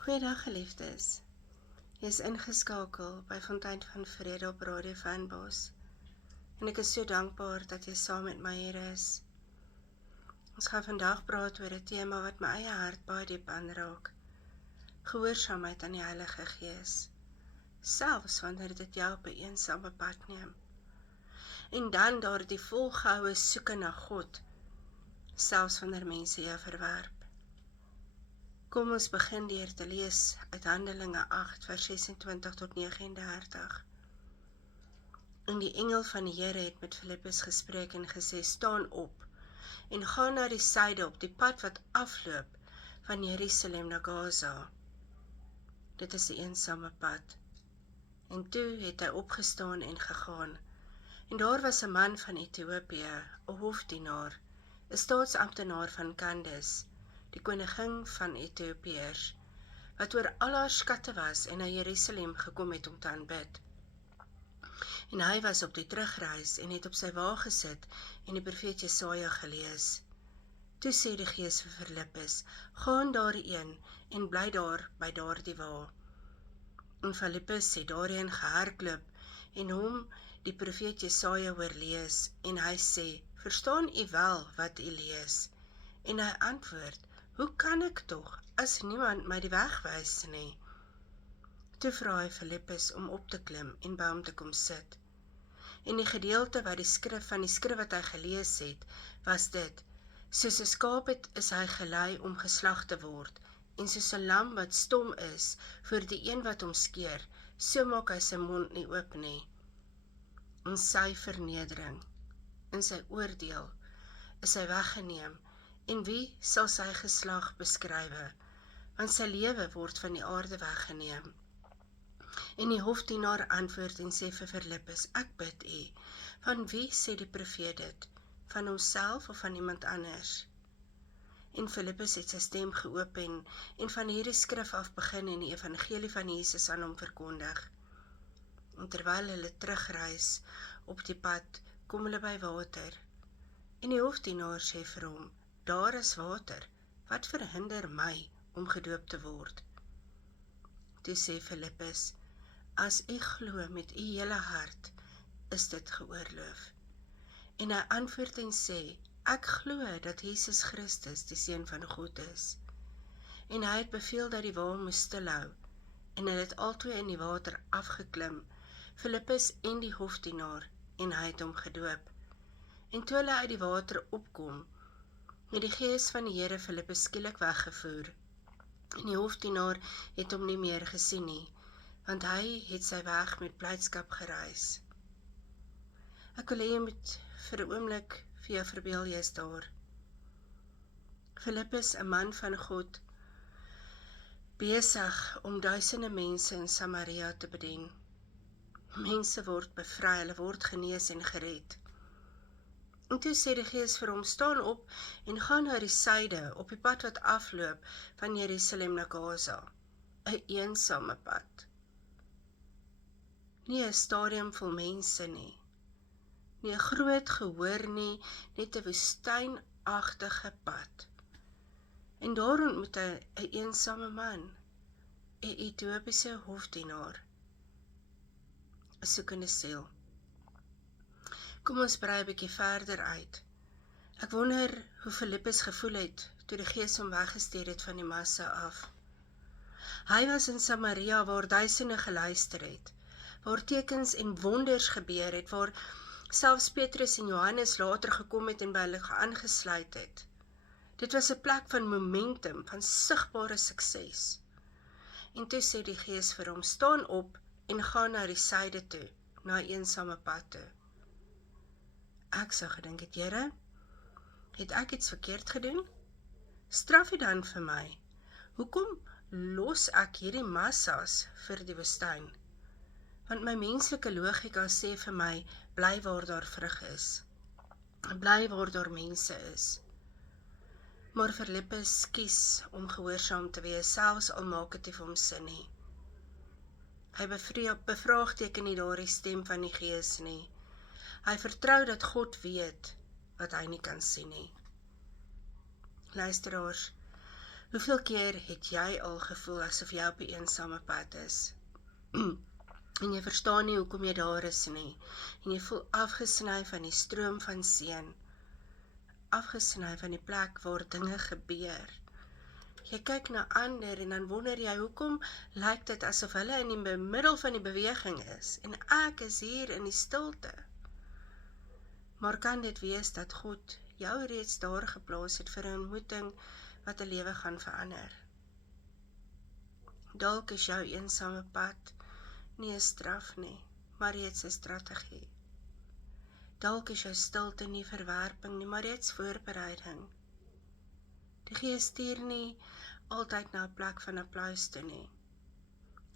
Goeiedag geliefdes. Jy is ingeskakel by Fontein van Vrede op Radio Fynbos. En ek is so dankbaar dat jy saam met my hier is. Ons gaan vandag praat oor 'n tema wat my eie hart baie diep aanraak. Gehoorsaamheid aan die Heilige Gees. Selfs wanneer dit jou op 'n eensame pad neem. En dan daar die volgehoue soeke na God, selfs wanneer mense jou verwerp. Kom ons begin deur te lees uit Handelinge 8 vers 26 tot 39. En die engel van die Here het met Filippus gespreek en gesê, staan op en gaan na die suide op die pad wat afloop van Jerusalem na Gaza. Dit is 'n eensame pad. En toe het hy opgestaan en gegaan. En daar was 'n man van Ethiopië, 'n hofdienaar, 'n staatsamptenaar van Candace, die koningin van Ethiopiërs, wat oor al haar skatte was en na Jerusalem gekom het om te aanbid. En hy was op die terugreis en het op sy wa gesit en die profeet Jesaja gelees. Toe sê die Gees vir Filippus, gaan daarheen en bly daar by daardie wa. En Filippus het daarheen gehardloop en hom die profeet Jesaja hoor lees en hy sê, verstaan u wel wat u lees? En hy antwoord, hoe kan ek tog, as niemand my die weg wys nie? Toe vra hy Filippus om op te klim en by hom te kom sit. En die gedeelte wat die skrif wat hy gelees het, was dit, soos 'n skaap is hy gelei om geslag te word, en soos 'n lam wat stom is voor die een wat hom skeer, so maak hy sy mond nie oop nie. In sy vernedering, in sy oordeel, is hy weggeneem, en wie sal sy geslag beskrywe, want sy lewe word van die aarde weggeneem. En die hofdienaar antwoord en sê vir Filippus, ek bid u, van wie sê die profeet dit, van homself of van iemand anders? En Filippus het sy stem geopen en van hierdie skrif af begin en die evangelie van Jesus aan hom verkondig. En terwyl hulle terugreis op die pad, kom hulle by water. En die hofdienaar sê vir hom, daar is water, wat verhinder my om gedoop te word? Toe sê Filippus, as u glo met u hele hart, is dit geoorloof. En hy antwoord en sê, ek glo dat Jesus Christus die Seun van God is. En hy het beveel dat die wa moes stilhou, en hy het albei in die water afgeklim, Filippus en die hofdienaar, en hy het hom gedoop. En toe hulle uit die water opkom, het die Gees van die Here Filippus skielik weggevoer, en die hofdienaar het hom nie meer gesien nie, want hy het sy weg met blydskap gereis. Ek wil hê jy moet vir 'n oomblik vir jou verbeel, jy is daar. Filippus, 'n man van God, besig om duisende mense in Samaria te bedien. Mense word bevry, hulle word genees en gered. En toe sê die Gees vir hom, staan op en gaan na die suide, op die pad wat afloop van Jerusalem na Gaza, 'n eensame pad. Nie 'n stadium vol mense nie, nie 'n groot gehoor nie, net 'n woestynagtige pad. En daar ontmoet hy 'n eensame man, 'n Ethiopiese hofdienaar, 'n soekende siel. Kom ons brei 'n bietjie verder uit. Ek wonder hoe Filippus gevoel het toe die Gees hom weggestuur het van die massa af. Hy was in Samaria waar duisende geluister het, waar tekens en wonders gebeur het, waar selfs Petrus en Johannes later gekom het en by hulle aangesluit het. Dit was 'n plek van momentum, van sigbare sukses. En toe sê die Gees vir hom, staan op en gaan na die suide toe, na 'n eensame pad toe. Ek sou gedink het, Here, het ek iets verkeerd gedoen? Straf U dan vir my. Hoekom los ek hierdie massas vir die woestyn? Want my menslike logika sê vir my, bly waar daar vrug is. Bly waar daar mense is. Maar Filippus kies om gehoorsaam te wees, selfs al maak dit nie vir hom sin nie. Hy bevraagteken nie daardie stem van die Gees nie. Hy vertrou dat God weet wat hy nie kan sien nie. Luisteraars, Hoeveel keer het jy al gevoel asof jy op die eensame pad is? En jy verstaan nie hoekom jy daar is nie. En jy voel afgesny van die stroom van seën. Afgesny van die plek waar dinge gebeur. Jy kyk na ander en dan wonder jy, hoekom lyk dit asof hulle in die middel van die beweging is en ek is hier in die stilte? Maar kan dit wees dat God jou reeds daar geplaas het vir 'n ontmoeting wat 'n lewe gaan verander? Dalk is jou eensame pad nie 'n straf nie, maar reeds 'n strategie. Dalk is jou stilte nie verwerping nie, maar reeds voorbereiding. Die Gees stuur nie altyd na 'n plek van applaus toe nie.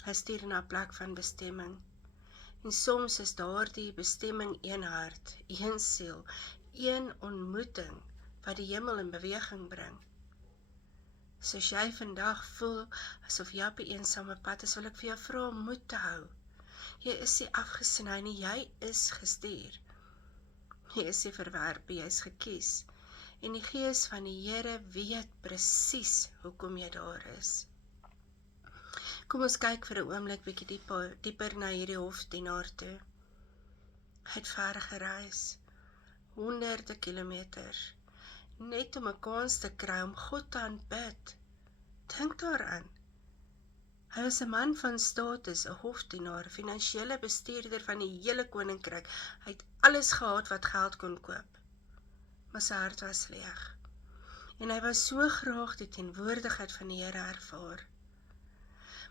Hy stuur na 'n plek van bestemming. En soms is daardie bestemming een hart, een siel, een ontmoeting wat die hemel in beweging bring. So as jy vandag voel asof jy op 'n eensame pad is, wil ek vir jou vra om moed te hou. Jy is nie afgesny nie, jy is gestuur. Jy is nie verwerp, jy is gekies. En die Gees van die Here weet presies hoekom jy daar is. Kom ons kyk vir 'n oomblik bietjie dieper na hierdie hofdienaar toe. Hy het ver gereis, honderde kilometers, net om 'n kans te kry om God te aanbid. Dink daaraan. Hy was 'n man van status, 'n hofdienaar, finansiële bestuurder van die hele koninkryk. Hy het alles gehad wat geld kon koop. Maar sy hart was leeg. En hy was so graag die teenwoordigheid van die Here ervaar.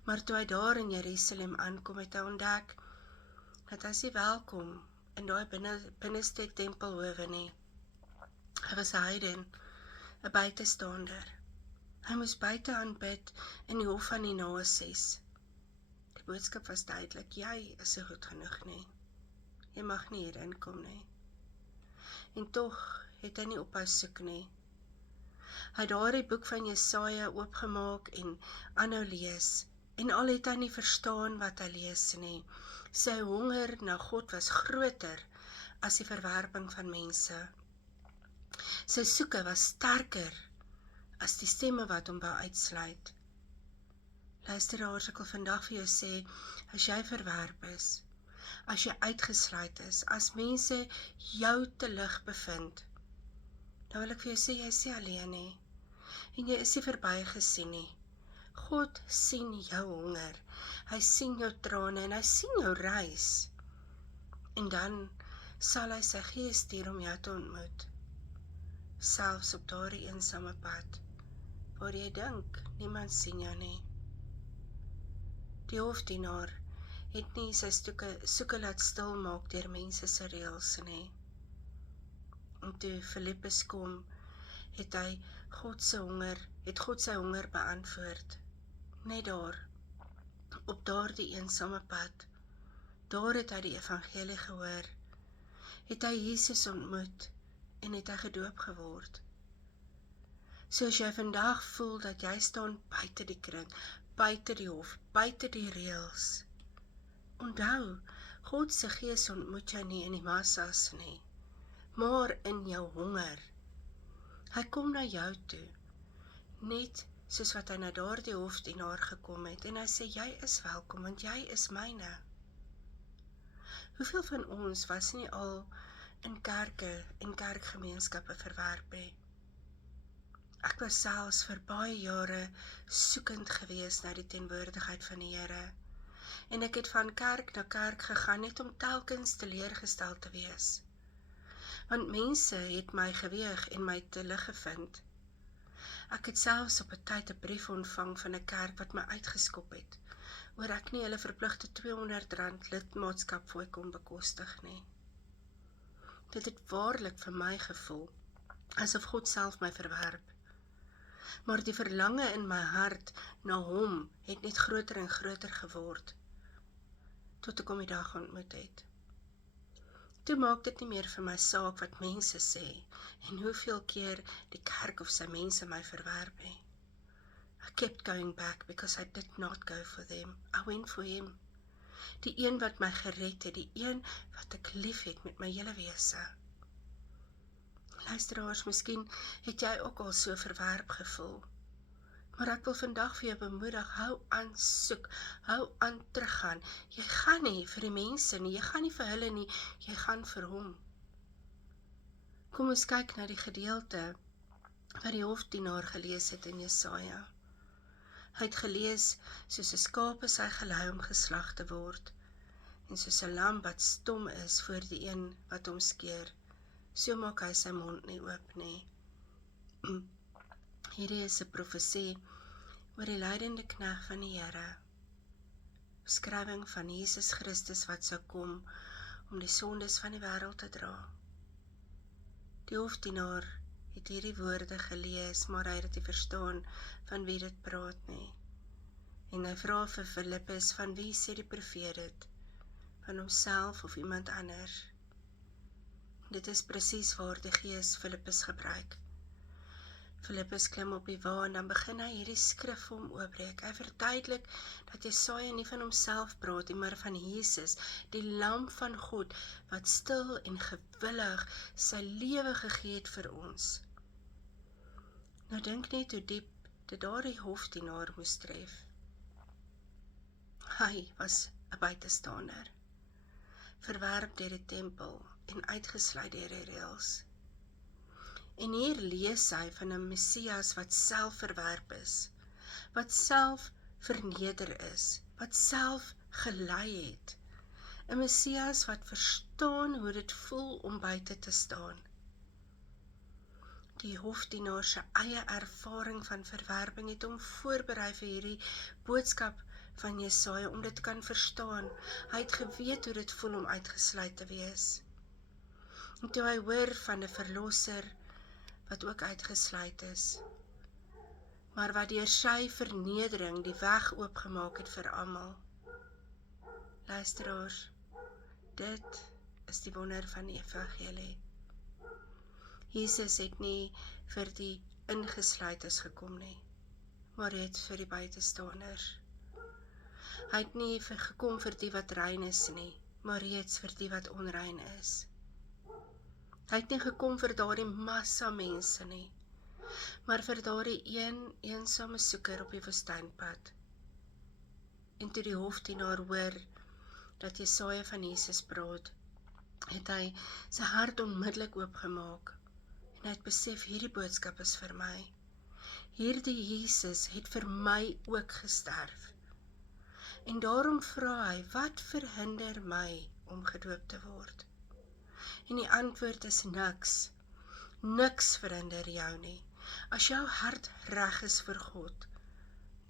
Maar toe hy daar in Jerusalem aankom, het hy ontdek dat hy nie welkom in daai binneste tempelhowe nie. Hy was 'n heiden, 'n buitestander. Hy moes buite aanbid in die hof van die nasies. Die boodskap was duidelik, jy is nie goed genoeg nie. Jy mag nie hier inkom nie. En tog het hy nie ophou soek nie. Hy het daardie boek van Jesaja oopgemaak en aanhou lees. En al het hy nie verstaan wat hy lees nie. Sy honger na God was groter as die verwerping van mense. Sy soeke was sterker as die stemme wat hom wou uitsluit. Luisteraars, ek wil vandag vir jou sê, as jy verwerp is, as jy uitgesluit is, as mense jou te lig bevind, dan wil ek vir jou sê, jy is nie alleen nie, en jy is nie verbygesien nie. God sien jou honger, hy sien jou trane en hy sien jou reis. En dan sal hy sy Gees stuur om jou te ontmoet. Selfs op daardie eensame pad, waar jy dink, niemand sien jou nie. Die hofdienaar het nie sy soeke laat stilmaak deur mense se reëls nie. En toe Filippus kom, het God sy honger beantwoord. Net daar, op daardie eensame pad, daar het hy die evangelie gehoor, het hy Jesus ontmoet en het hy gedoop geword. So as jy vandag voel dat jy staan buite die kring, buite die hof, buite die reëls, onthou, God se Gees ontmoet jou nie in die massas nie, maar in jou honger. Hy kom na jou toe, net soos wat hy na daardie hofdienaar gekom het, en hy sê, jy is welkom, want jy is myne. Hoeveel van ons was nie al in kerke en kerkgemeenskappe verwerp nie? Ek was selfs vir baie jare soekend gewees na die teenwoordigheid van die Here. En ek het van kerk na kerk gegaan, net om telkens teleurgestel te wees. Want mense het my geweeg en my te lig gevind. Ek het selfs op 'n tyd 'n brief ontvang van 'n kerk wat my uitgeskop het, oor ek nie hulle verpligte R200 lidmaatskapfooi kon bekostig nie. Dit het waarlik vir my gevoel, asof God self my verwerp. Maar die verlange in my hart na hom het net groter en groter geword, tot ek hom die dag ontmoet het. Toe maak dit nie meer vir my saak wat mense sê, en hoeveel keer die kerk of sy mense my verwerp het. I kept going back because I did not go for them. I went for him. Die een wat my gered het, die een wat ek lief het met my hele wese. Luisteraars, miskien het jy ook al so verwerp gevoel. Maar ek wil vandag vir jou bemoedig, hou aan soek, hou aan teruggaan. Jy gaan nie vir die mense nie, jy gaan nie vir hulle nie, jy gaan vir hom. Kom ons kyk na die gedeelte wat die hofdienaar gelees het in Jesaja. Hy het gelees, soos 'n skaap is hy gelei om geslag te word, en soos 'n lam wat stom is voor die een wat hom skeer, so maak hy sy mond nie oop nie. Hierdie is 'n profesie oor die lydende knegt van die Here, beskrywing van Jesus Christus wat sou kom om die sondes van die wêreld te dra. Die hofdienaar het hierdie woorde gelees, maar hy het dit nie verstaan van wie dit praat nie. En hy vra vir Filippus, van wie sê die profeet dit? Van homself of iemand anders? Dit is presies waar die Gees Filippus gebruik. Filippus klim op die wa en dan begin hy hierdie skrif vir hom oopbreek. Hy verduidelik dat Jesaja nie van homself praat nie, maar van Jesus, die lam van God, wat stil en gewillig sy lewe gegee het vir ons. Nou dink net hoe diep dit daardie hofdienaar moes tref. Hy was 'n buitestander, verwerp deur die tempel en uitgesluit deur die reëls. En hier lees hy van 'n Messias wat self verwerp is, wat self verneder is, wat self gelei het. 'n Messias wat verstaan hoe dit voel om buite te staan. Die hofdienaar se eie ervaring van verwerping het hom voorberei vir hierdie boodskap van Jesaja om dit te kan verstaan. Hy het geweet hoe dit voel om uitgesluit te wees. En toe hy hoor van 'n verlosser wat ook uitgesluit is, maar wat deur sy vernedering die weg oopgemaak het vir almal. Luisteraars, dit is die wonder van die evangelie. Jesus het nie vir die ingesluites gekom nie, maar het vir die buitestanders. Hy het nie gekom vir die wat rein is nie, maar reeds vir die wat onrein is. Hy het nie gekom vir daardie massa mense nie, maar vir daardie eensame soeker op die woestynpad. En toe die hofdienaar hoor dat Jesaja van Jesus praat, het hy sy hart onmiddellik oopgemaak en hy het besef, hierdie boodskap is vir my. Hierdie Jesus het vir my ook gesterf. En daarom vra hy, wat verhinder my om gedoop te word? En die antwoord is niks. Niks verhinder jou nie. As jou hart reg is vir God,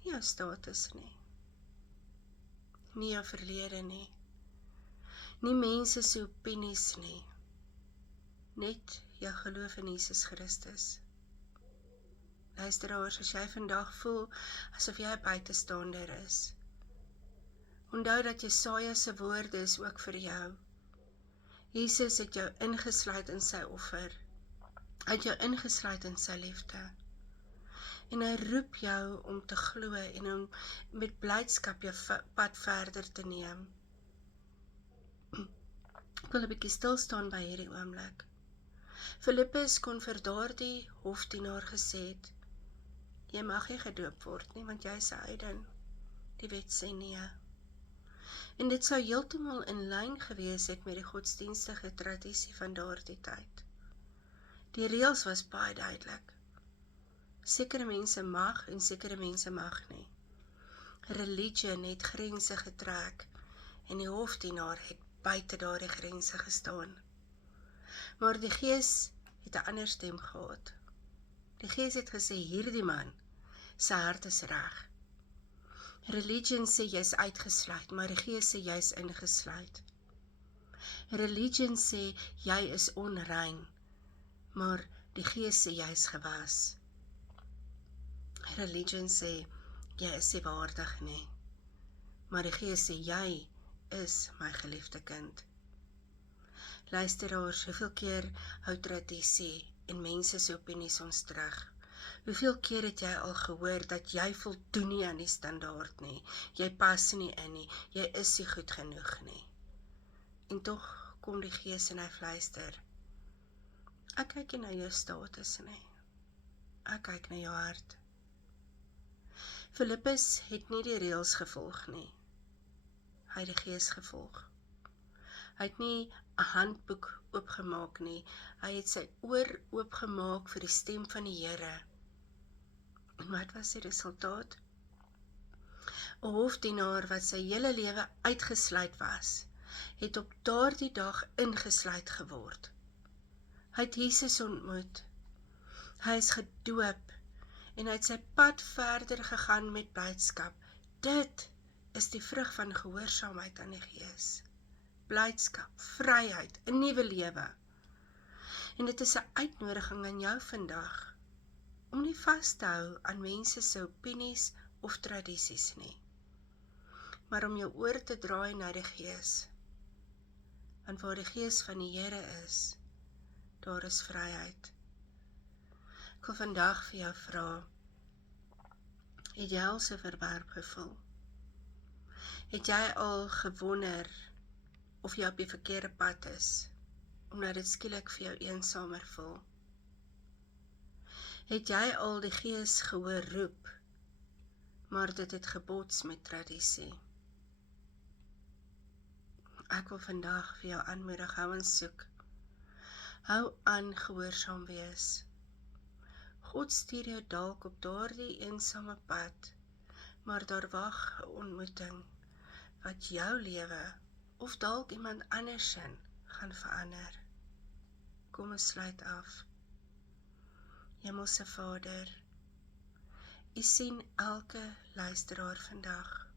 nie jou status nie, nie jou verlede nie, nie mense se opinies nie, net jou geloof in Jesus Christus. Luisteraars, as jy vandag voel asof jy 'n buitestander is, onthou dat Jesaja se woorde is ook vir jou. Jesus het jou ingesluit in sy offer. Hy het jou ingesluit in sy liefde. En hy roep jou om te glo en om met blydskap jou pad verder te neem. Ek wil 'n bietjie stil staan by hierdie oomblik. Filippus kon vir daardie hofdienaar gesê het, jy mag nie gedoop word nie, want jy is 'n heiden. Die wet sê nee. En dit sou heeltemal in lyn gewees het met die godsdienstige tradisie van daardie tyd. Die reëls was baie duidelik. Sekere mense mag en sekere mense mag nie. Religion het grense getrek en die hofdienaar het buite daardie grense gestaan. Maar die Gees het 'n ander stem gehad. Die Gees het gesê, hierdie man, sy hart is reg. Religion sê jy's uitgesluit, maar die Gees sê jy's ingesluit. Religion sê jy is onrein, maar die Gees sê jy's gewas. Religion sê jy is nie waardig nie, maar die Gees sê jy is my geliefde kind. Luisteraars, hoeveel keer hou tradisie en mense se opinies ons terug? Hoeveel keer het jy al gehoor dat jy voldoen nie aan die standaard nie, jy pas nie in nie, jy is nie goed genoeg nie. En tog kom die Gees en hy fluister, ek kyk nie na jou status nie, ek kyk na jou hart. Filippus het nie die reëls gevolg nie. Hy het die Gees gevolg. Hy het nie 'n handboek oopgemaak nie. Hy het sy oor oopgemaak vir die stem van die Here. En wat was die resultaat? 'n Hofdienaar wat sy hele lewe uitgesluit was, het op daardie dag ingesluit geword. Hy het Jesus ontmoet. Hy is gedoop en hy het sy pad verder gegaan met blydskap. Dit is die vrug van gehoorsaamheid aan die Gees. Blydskap, vryheid, 'n nuwe lewe. En dit is 'n uitnodiging aan jou vandag om nie vas te hou aan mense se opinies of tradisies nie, maar om jou oor te draai na die Gees. Want waar die Gees van die Here is, daar is vryheid. Ek wil vandag vir jou vra, het jy al so verwerp gevoel? Het jy al gewonder of jy op die verkeerde pad is, omdat dit skielik vir jou eensamer voel? Het jy al die Gees gehoor roep, maar dit het gebots met tradisie? Ek wil vandag vir jou aanmoedig, hou aan soek. Hou aan gehoorsaam wees. God stuur jou dalk op daardie eensame pad, maar daar wag 'n ontmoeting wat jou lewe of dalk iemand andersin gaan verander. Kom ons sluit af. Hemelse Vader, U sien elke luisteraar vandag.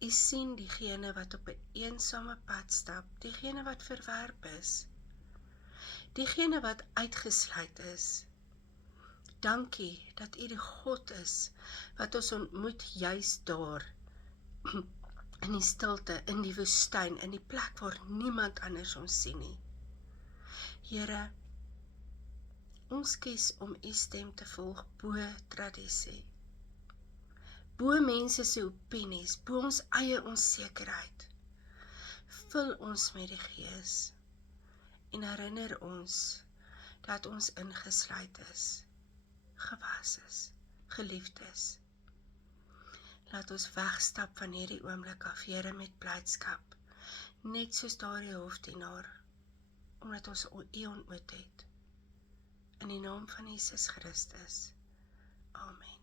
U sien diegene wat op 'n eensame pad stap, diegene wat verwerp is, diegene wat uitgesluit is. Dankie dat U die God is wat ons ontmoet juis daar, in die stilte, in die woestyn, in die plek waar niemand anders ons sien nie. Here, ons kies om U stem te volg bo tradisie, bo mense se opinies, bo ons eie onsekerheid. Vul ons met die Gees en herinner ons dat ons ingesluit is, gewas is, geliefd is. Laat ons wegstap van hierdie oomblik af, Here, met blydskap, net soos daardie hofdienaar, omdat ons U ontmoet het. In die naam van Jesus Christus. Amen.